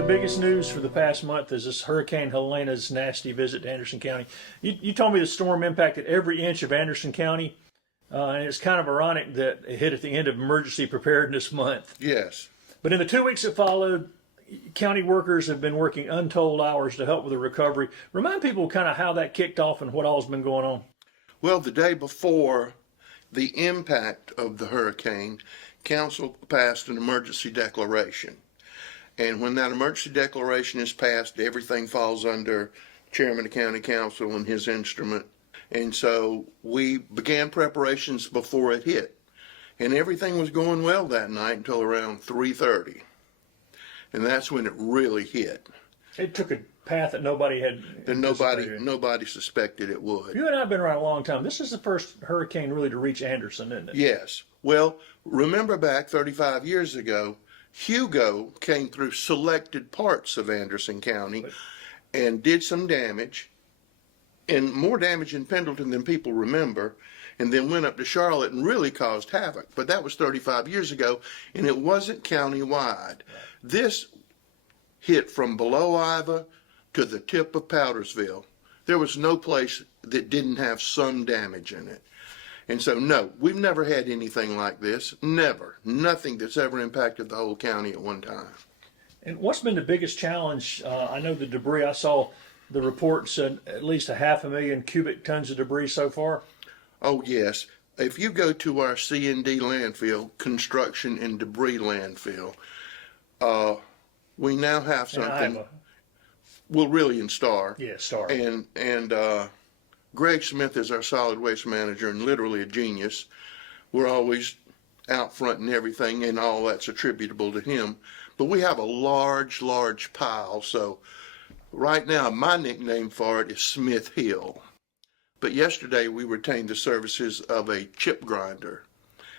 the biggest news for the past month is this Hurricane Helena's nasty visit to Anderson County. You told me the storm impacted every inch of Anderson County, and it's kind of ironic that it hit at the end of emergency preparedness month. Yes. But in the 2 weeks that followed, county workers have been working untold hours to help with the recovery. Remind people kind of how that kicked off and what all's been going on. Well, the day before the impact of the hurricane, council passed an emergency declaration. And when that emergency declaration is passed, everything falls under Chairman of County Council and his instrument. And so we began preparations before it hit. And everything was going well that night until around 3:30. And that's when it really hit. It took a path that nobody had And anticipated. nobody suspected it would. You and I have been around a long time. This is the first hurricane really to reach Anderson, isn't it? Yes. Well, remember back 35 years ago, Hugo came through selected parts of Anderson County and did some damage, and more damage in Pendleton than people remember, and then went up to Charlotte and really caused havoc. But that was 35 years ago, and it wasn't countywide. This hit from below Iva to the tip of Powdersville. There was no place that didn't have some damage in it. And so, no, we've never had anything like this. Never. Nothing that's ever impacted the whole county at one time. And what's been the biggest challenge? I know the debris. I saw the report said at least 500,000 cubic tons of debris so far. Oh, yes. If you go to our C&D landfill, construction and debris landfill, we now have something. Well, really in Star. Yeah, Star. And Greg Smith is our solid waste manager and literally a genius. We're always out front and everything, and all that's attributable to him. But we have a large, large pile. So right now, my nickname for it is Smith Hill. But yesterday, we retained the services of a chip grinder.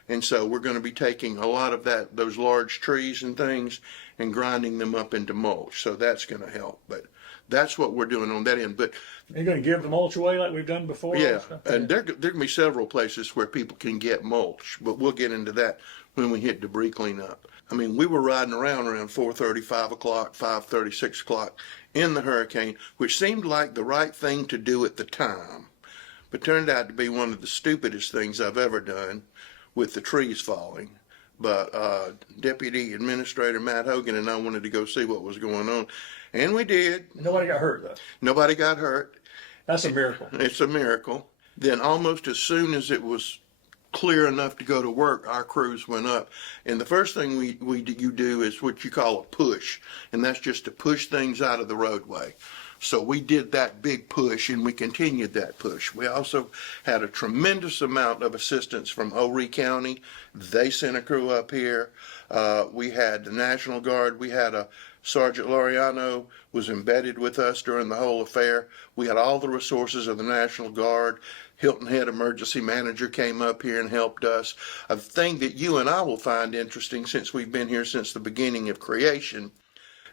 And so we're going to be taking a lot of those large trees and things and grinding them up into mulch. So that's going to help. But that's what we're doing on that end. But You're going to give the mulch away like we've done before? yeah, and there can be several places where people can get mulch, but we'll get into that when we hit debris cleanup. I mean, we were riding around 4:30, 5 o'clock, 5:30, 6 o'clock in the hurricane, which seemed like the right thing to do at the time, but turned out to be one of the stupidest things I've ever done with the trees falling. But Deputy Administrator Matt Hogan and I wanted to go see what was going on, and we did. Nobody got hurt, though. Nobody got hurt. That's a miracle. It's a miracle. Then almost as soon as it was clear enough to go to work, our crews went up. And the first thing you do is what you call a push, and that's just to push things out of the roadway. So we did that big push, and we continued that push. We also had a tremendous amount of assistance from Horry County. They sent a crew up here. We had the National Guard. We had a Sergeant Laureano was embedded with us during the whole affair. We had all the resources of the National Guard. Hilton Head Emergency Manager came up here and helped us. A thing that you and I will find interesting, since we've been here since the beginning of creation,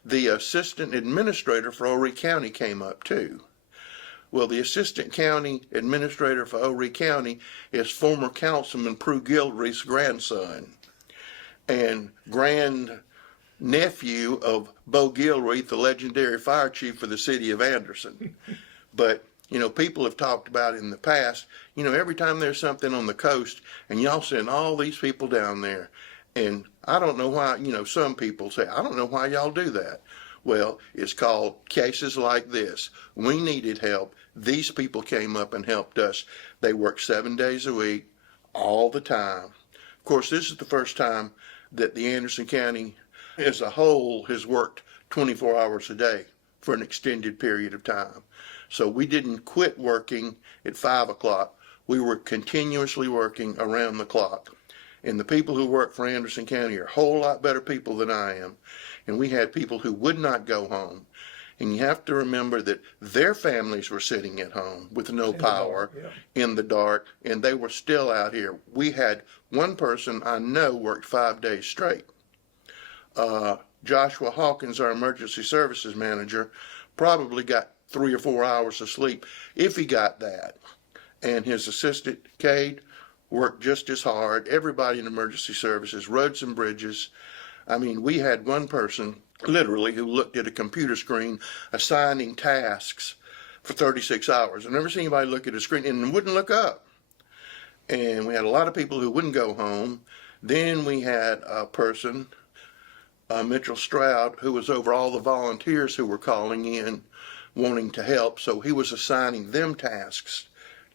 the Assistant Administrator for Horry County came up too. Well, the Assistant County Administrator for Horry County is former Councilman Prue Gilreath's grandson and nephew of Bo Gilreath, the legendary fire chief for the city of Anderson. But, you know, people have talked about in the past, you know, every time there's something on the coast and y'all send all these people down there. And I don't know why, you know, some people say, I don't know why y'all do that. Well, it's called cases like this. We needed help. These people came up and helped us. They worked 7 days a week, all the time. Of course, this is the first time that the Anderson County as a whole has worked 24 hours a day for an extended period of time. So we didn't quit working at 5 o'clock. We were continuously working around the clock. And the people who work for Anderson County are a whole lot better people than I am. And we had people who would not go home. And you have to remember that their families were sitting at home with no power, in the dark, and they were still out here. We had one person I know worked 5 days straight. Joshua Hawkins, our emergency services manager, probably got 3 or 4 hours of sleep, if he got that. And his assistant, Cade, worked just as hard. Everybody in emergency services, roads and bridges, I mean, we had one person literally who looked at a computer screen assigning tasks for 36 hours. I've never seen anybody look at a screen and wouldn't look up. And we had a lot of people who wouldn't go home. Then we had a person, Mitchell Stroud, who was over all the volunteers who were calling in wanting to help. So he was assigning them tasks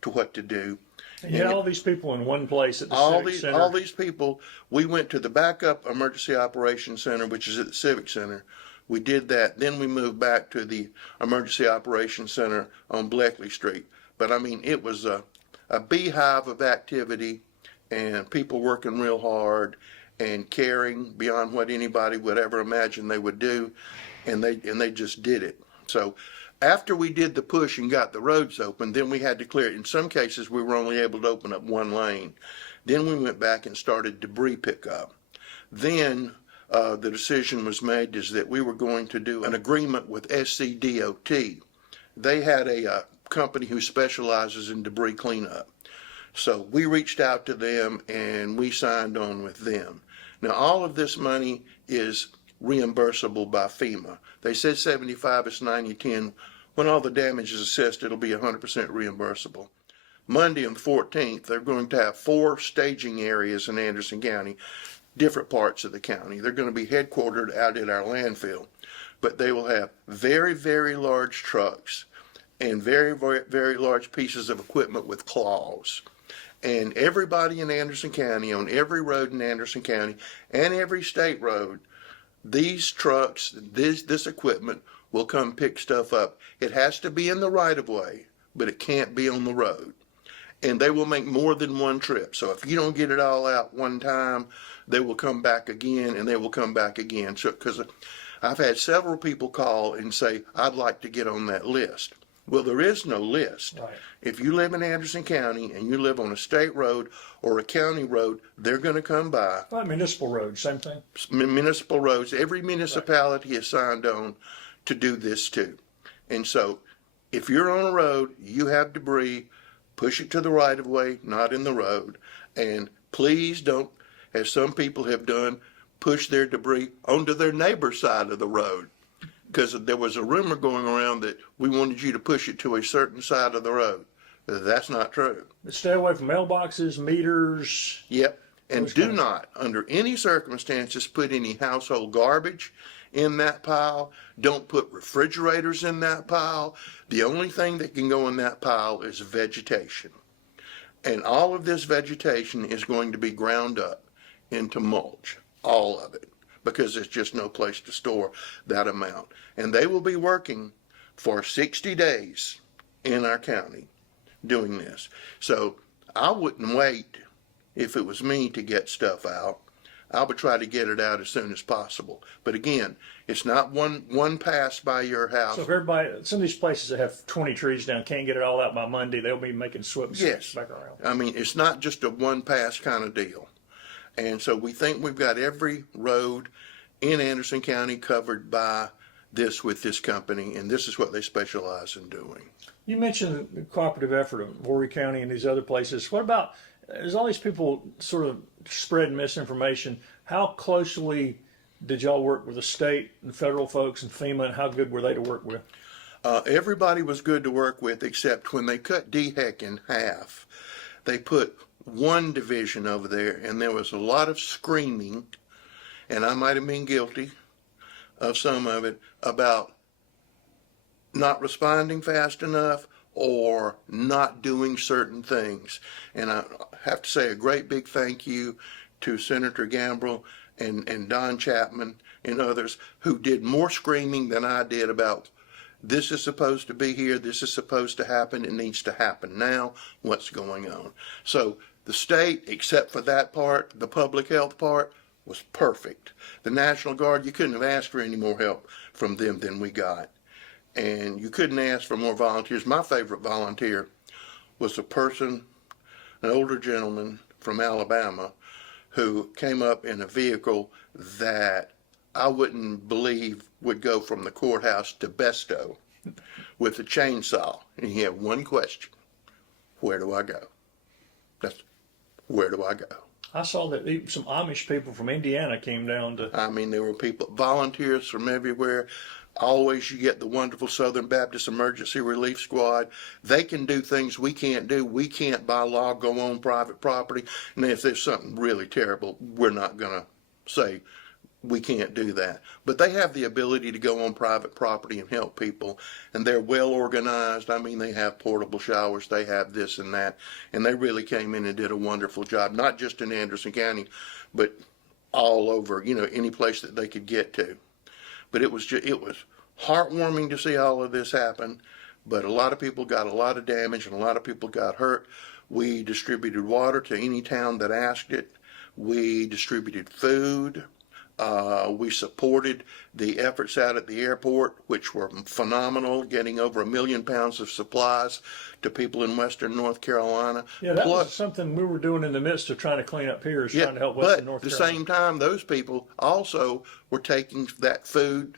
to what to do. And you had all these people in one place at the Civic Center. All these people, we went to the backup emergency operations center, which is at the Civic Center. We did that. Then we moved back to the emergency operations center on Bleckley Street. But I mean, it was a beehive of activity and people working real hard and caring beyond what anybody would ever imagine they would do. And they just did it. So after we did the push and got the roads open, then we had to clear it. In some cases, we were only able to open up one lane. Then we went back and started debris pickup. Then the decision was made is that we were going to do an agreement with SCDOT. They had a company who specializes in debris cleanup. So we reached out to them and we signed on with them. Now, all of this money is reimbursable by FEMA. They said 75, it's 90-10. When all the damage is assessed, it'll be 100% reimbursable. Monday on the 14th, they're going to have 4 staging areas in Anderson County, different parts of the county. They're going to be headquartered out at our landfill, but they will have very, very large trucks and very, very, very large pieces of equipment with claws. And everybody in Anderson County, on every road in Anderson County and every state road, these trucks, this equipment will come pick stuff up. It has to be in the right of way, but it can't be on the road. And they will make more than one trip. So if you don't get it all out one time, they will come back again and they will come back again. So, because I've had several people call and say, I'd like to get on that list. Well, there is no list. Right. If you live in Anderson County and you live on a state road or a county road, they're going to come by. Well, municipal roads, same thing. Municipal roads, every municipality is signed on to do this too. And so if you're on a road, you have debris, push it to the right of way, not in the road. And please don't, as some people have done, push their debris onto their neighbor's side of the road. Because there was a rumor going around that we wanted you to push it to a certain side of the road. That's not true. Stay away from mailboxes, meters. Yep. And do not, under any circumstances, put any household garbage in that pile. Don't put refrigerators in that pile. The only thing that can go in that pile is vegetation. And all of this vegetation is going to be ground up into mulch, all of it, because there's just no place to store that amount. And they will be working for 60 days in our county doing this. So I wouldn't wait if it was me to get stuff out. I would try to get it out as soon as possible. But again, it's not one pass by your house. So if everybody, some of these places that have 20 trees down can't get it all out by Monday, they'll be making swips Yes. back around. I mean, it's not just a one pass kind of deal. And so we think we've got every road in Anderson County covered by this with this company, and this is what they specialize in doing. You mentioned the cooperative effort of Horry County and these other places. What about, there's all these people sort of spreading misinformation. How closely did y'all work with the state and federal folks and FEMA, and how good were they to work with? Everybody was good to work with, except when they cut DHEC in half. They put one division over there, and there was a lot of screaming, and I might have been guilty of some of it, about not responding fast enough or not doing certain things. And I have to say a great big thank you to Senator Gambrill and Don Chapman and others who did more screaming than I did about this is supposed to be here, this is supposed to happen, it needs to happen now, what's going on. So the state, except for that part, the public health part, was perfect. The National Guard, you couldn't have asked for any more help from them than we got. And you couldn't ask for more volunteers. My favorite volunteer was a person, an older gentleman from Alabama, who came up in a vehicle that I wouldn't believe would go from the courthouse to Besto with a chainsaw. And he had one question: where do I go? That's where do I go? I saw that even some Amish people from Indiana came down to. I mean, there were people, volunteers from everywhere. Always you get the wonderful Southern Baptist Emergency Relief Squad. They can do things we can't do. We can't by law go on private property. And if there's something really terrible, we're not going to say we can't do that. But they have the ability to go on private property and help people. And they're well organized. I mean, they have portable showers. They have this and that. And they really came in and did a wonderful job, not just in Anderson County, but all over, any place that they could get to. But it was heartwarming to see all of this happen. But a lot of people got a lot of damage and a lot of people got hurt. We distributed water to any town that asked it. We distributed food. We supported the efforts out at the airport, which were phenomenal, getting over 1 million pounds of supplies to people in western North Carolina. Yeah, that was something we were doing in the midst of trying to clean up piers, trying to help western North Carolina. But at the same time, those people also were taking that food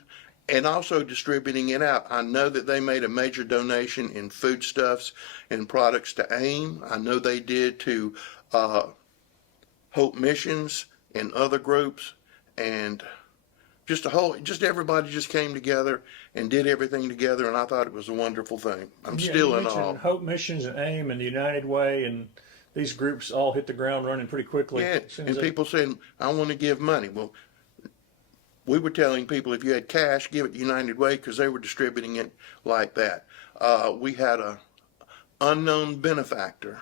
and also distributing it out. I know that they made a major donation in foodstuffs and products to AIM. I know they did to Hope Missions and other groups. And just everybody just came together and did everything together, and I thought it was a wonderful thing. I'm still in awe. Hope Missions and AIM and the United Way and these groups all hit the ground running pretty quickly. Yeah, and people saying, I want to give money. Well, we were telling people if you had cash, give it to United Way because they were distributing it like that. We had a unknown benefactor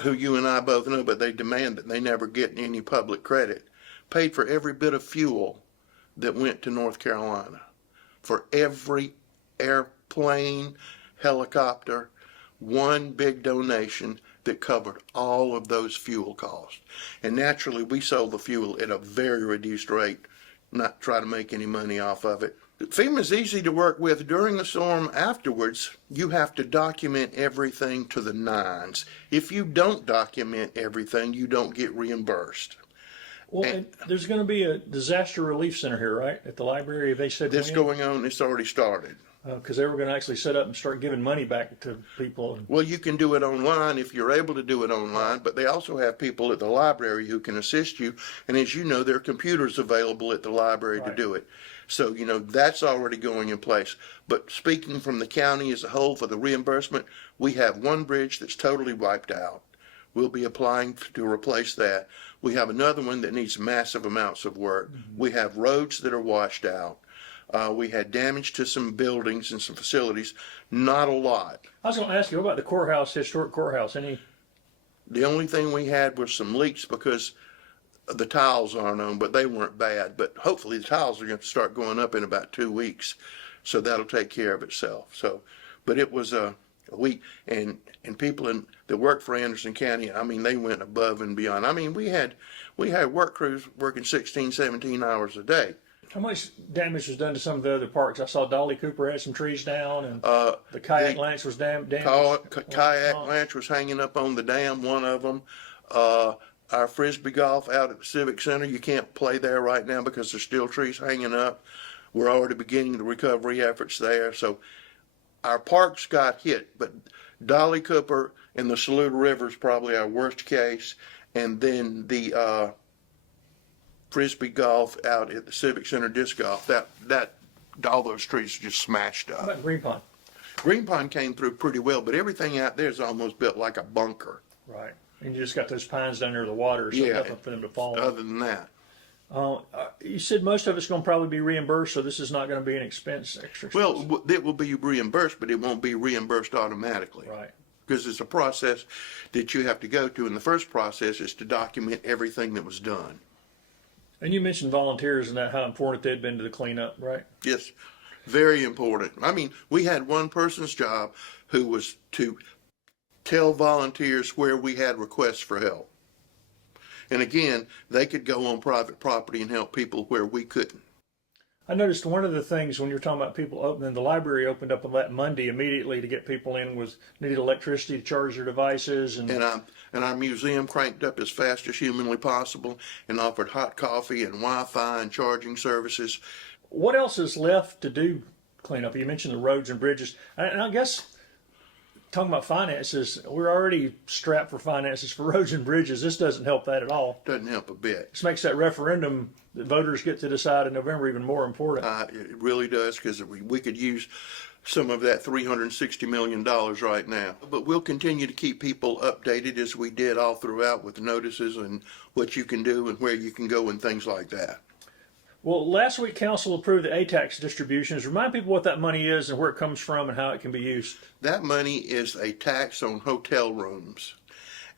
who you and I both know, but they demand that they never get any public credit. Paid for every bit of fuel that went to North Carolina, for every airplane, helicopter, one big donation that covered all of those fuel costs. And naturally, we sold the fuel at a very reduced rate, not try to make any money off of it. FEMA's easy to work with. During the storm afterwards, you have to document everything to the nines. If you don't document everything, you don't get reimbursed. Well, and there's going to be a disaster relief center here, right, at the library. They said this going on. It's already started. Because they were going to actually set up and start giving money back to people. Well, you can do it online if you're able to do it online, but they also have people at the library who can assist you. And as you know, there are computers available at the library to do it. So, that's already going in place. But speaking from the county as a whole for the reimbursement, we have one bridge that's totally wiped out. We'll be applying to replace that. We have another one that needs massive amounts of work. We have roads that are washed out. We had damage to some buildings and some facilities. Not a lot. I was going to ask you, what about the courthouse, historic courthouse? The only thing we had was some leaks because the tiles aren't on, but they weren't bad. But hopefully the tiles are going to start going up in about 2 weeks. So that'll take care of itself. But it was a week, and people that work for Anderson County, I mean, they went above and beyond. I mean, we had work crews working 16, 17 hours a day. How much damage was done to some of the other parks? I saw Dolly Cooper had some trees down, and the kayak launch was damaged. Kayak launch was hanging up on the dam, one of them. Our frisbee golf out at the Civic Center, you can't play there right now because there's still trees hanging up. We're already beginning the recovery efforts there. So our parks got hit, but Dolly Cooper and the Saluda River is probably our worst case. And then the frisbee golf out at the Civic Center disc golf, that all those trees just smashed up. How about Green Pond? Green Pond came through pretty well, but everything out there is almost built like a bunker. Right. And you just got those pines down there, the water, so nothing for them to fall on. Other than that. You said most of it's going to probably be reimbursed, so this is not going to be an expense, extra expense. Well, it will be reimbursed, but it won't be reimbursed automatically. Right. Because it's a process that you have to go to, and the first process is to document everything that was done. And you mentioned volunteers and how important they'd been to the cleanup, right? Yes, very important. I mean, we had one person's job who was to tell volunteers where we had requests for help. And again, they could go on private property and help people where we couldn't. I noticed one of the things when you're talking about people opening, the library opened up on that Monday immediately to get people in, was needed electricity to charge their devices. And our museum cranked up as fast as humanly possible and offered hot coffee and Wi-Fi and charging services. What else is left to do cleanup? You mentioned the roads and bridges. And I guess talking about finances, we're already strapped for finances for roads and bridges. This doesn't help that at all. Doesn't help a bit. This makes that referendum that voters get to decide in November even more important. It really does, because we could use some of that $360 million right now. But we'll continue to keep people updated as we did all throughout with notices and what you can do and where you can go and things like that. Well, last week council approved the A-tax distributions. Remind people what that money is and where it comes from and how it can be used. That money is a tax on hotel rooms.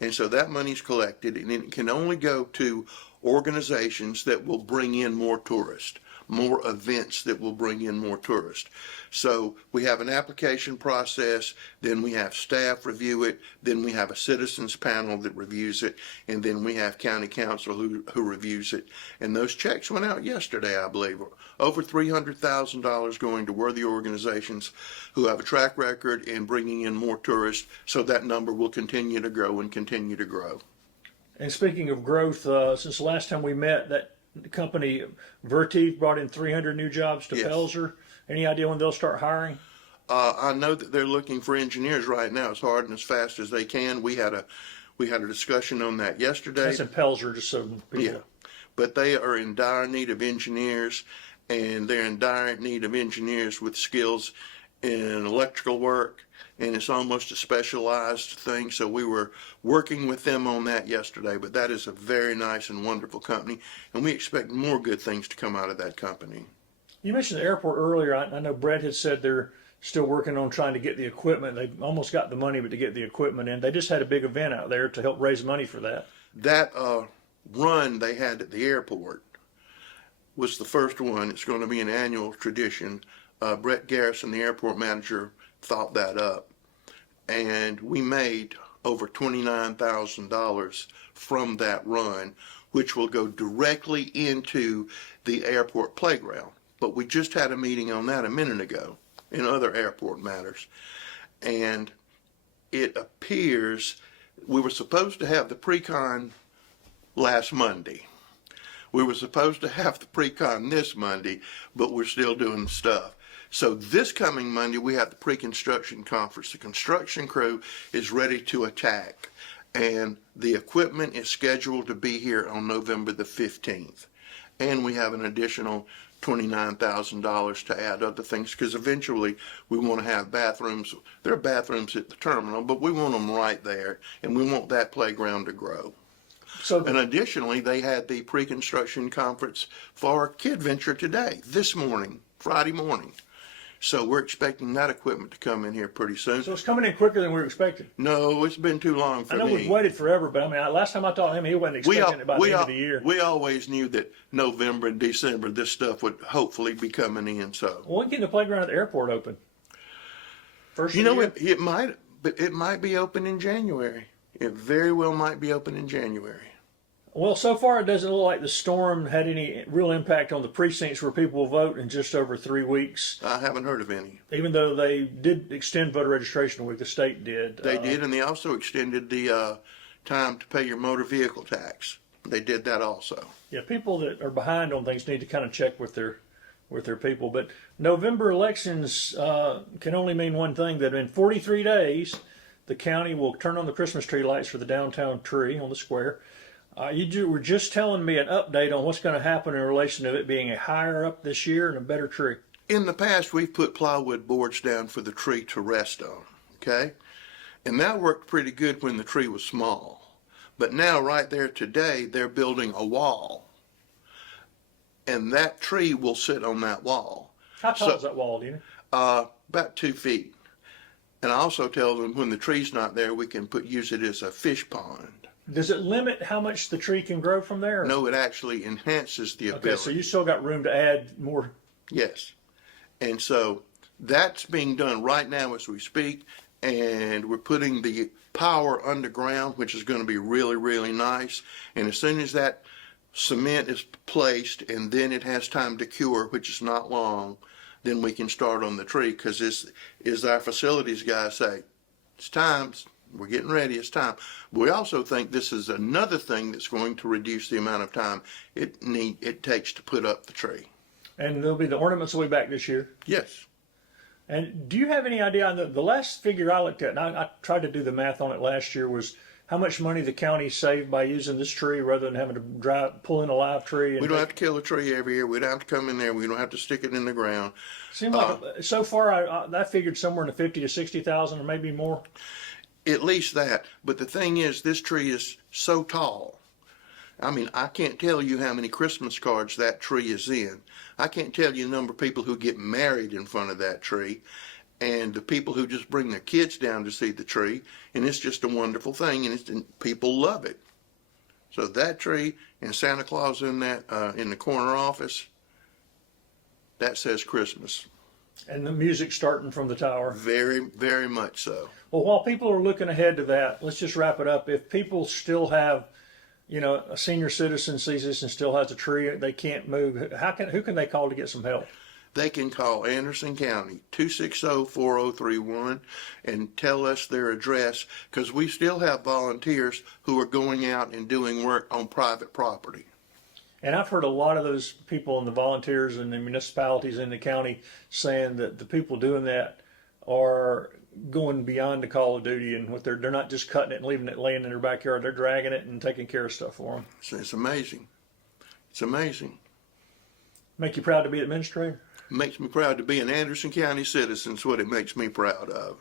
And so that money's collected, and it can only go to organizations that will bring in more tourists, more events that will bring in more tourists. So we have an application process, then we have staff review it, then we have a citizens panel that reviews it, and then we have county council who reviews it. And those checks went out yesterday, I believe, over $300,000 going to worthy organizations who have a track record in bringing in more tourists, so that number will continue to grow and continue to grow. And speaking of growth, since the last time we met, that company Vertiv brought in 300 new jobs to Yes. Pelzer. Any idea when they'll start hiring? I know that they're looking for engineers right now as hard and as fast as they can. We had a discussion on that yesterday. That's in Pelzer, just so people. Yeah, but they are in dire need of engineers, and they're in dire need of engineers with skills in electrical work, and it's almost a specialized thing. So we were working with them on that yesterday, but that is a very nice and wonderful company, and we expect more good things to come out of that company. You mentioned the airport earlier. I know Brett had said they're still working on trying to get the equipment. They've almost got the money, but to get the equipment in, they just had a big event out there to help raise money for that. That run they had at the airport was the first one. It's going to be an annual tradition. Brett Garrison, the airport manager, thought that up, and we made over $29,000 from that run, which will go directly into the airport playground. But we just had a meeting on that a minute ago in other airport matters, and it appears we were supposed to have the pre-con last Monday. We were supposed to have the pre-con this Monday, but we're still doing stuff. So this coming Monday, we have the pre-construction conference. The construction crew is ready to attack, and the equipment is scheduled to be here on November the 15th. And we have an additional $29,000 to add other things, because eventually we want to have bathrooms. There are bathrooms at the terminal, but we want them right there, and we want that playground to grow. So And additionally, they had the pre-construction conference for Kid Venture today, this morning, Friday morning. So we're expecting that equipment to come in here pretty soon. it's coming in quicker than we were expecting. No, it's been too long for I know me. we've waited forever, but I mean, last time I talked to him, he wasn't expecting it by the end of the year. We always knew that November and December this stuff would hopefully be coming in. So Well, we can get the playground at the airport open. First you of the know year. it might be open in January. It very well might be open in January. Well, so far it doesn't look like the storm had any real impact on the precincts where people will vote in just over 3 weeks, I haven't heard of any. even though they did extend voter registration a week. The state did. They did, and they also extended the time to pay your motor vehicle tax. They did that also. Yeah, people that are behind on things need to kind of check with their people. But November elections can only mean one thing: that in 43 days, the county will turn on the Christmas tree lights for the downtown tree on the square. You were just telling me an update on what's going to happen in relation to it being a higher up this year and a better tree. In the past, we've put plywood boards down for the tree to rest on, okay? And that worked pretty good when the tree was small. But now, right there today, they're building a wall. And that tree will sit on that wall. How tall So- is that wall, do you know? About 2 feet. And I also tell them when the tree's not there, we can use it as a fish pond. Does it limit how much the tree can grow from there? No, it actually enhances the ability. Okay, so you still got room to add more. Yes. And so that's being done right now as we speak, and we're putting the power underground, which is going to be really, really nice. And as soon as that cement is placed and then it has time to cure, which is not long, then we can start on the tree, because this is our facilities guys say, it's time, we're getting ready, it's time. But we also think this is another thing that's going to reduce the amount of time it takes to put up the tree. And there'll be the ornaments will be back this year. Yes. And do you have any idea on the last figure I looked at, and I tried to do the math on it last year, was how much money the county saved by using this tree rather than having to pull in a live tree? We don't have to kill a tree every year. We don't have to come in there. We don't have to stick it in the ground. Seems like so far I figured somewhere in the 50 to 60,000 or maybe more. At least that. But the thing is, this tree is so tall. I mean, I can't tell you how many Christmas cards that tree is in. I can't tell you the number of people who get married in front of that tree, and the people who just bring their kids down to see the tree. And it's just a wonderful thing, and people love it. So that tree and Santa Claus in that in the corner office, that says Christmas. And the music starting from the tower. Very, very much so. Well, while people are looking ahead to that, let's just wrap it up. If people still have, a senior citizen sees this and still has a tree, they can't move, who can they call to get some help? They can call Anderson County, 260-4031, and tell us their address, because we still have volunteers who are going out and doing work on private property. And I've heard a lot of those people and the volunteers and the municipalities in the county saying that the people doing that are going beyond the call of duty, and what they're not just cutting it and leaving it laying in their backyard. They're dragging it and taking care of stuff for them. So it's amazing. It's amazing. Make you proud to be administrator? Makes me proud to be an Anderson County citizen. Is what it makes me proud of.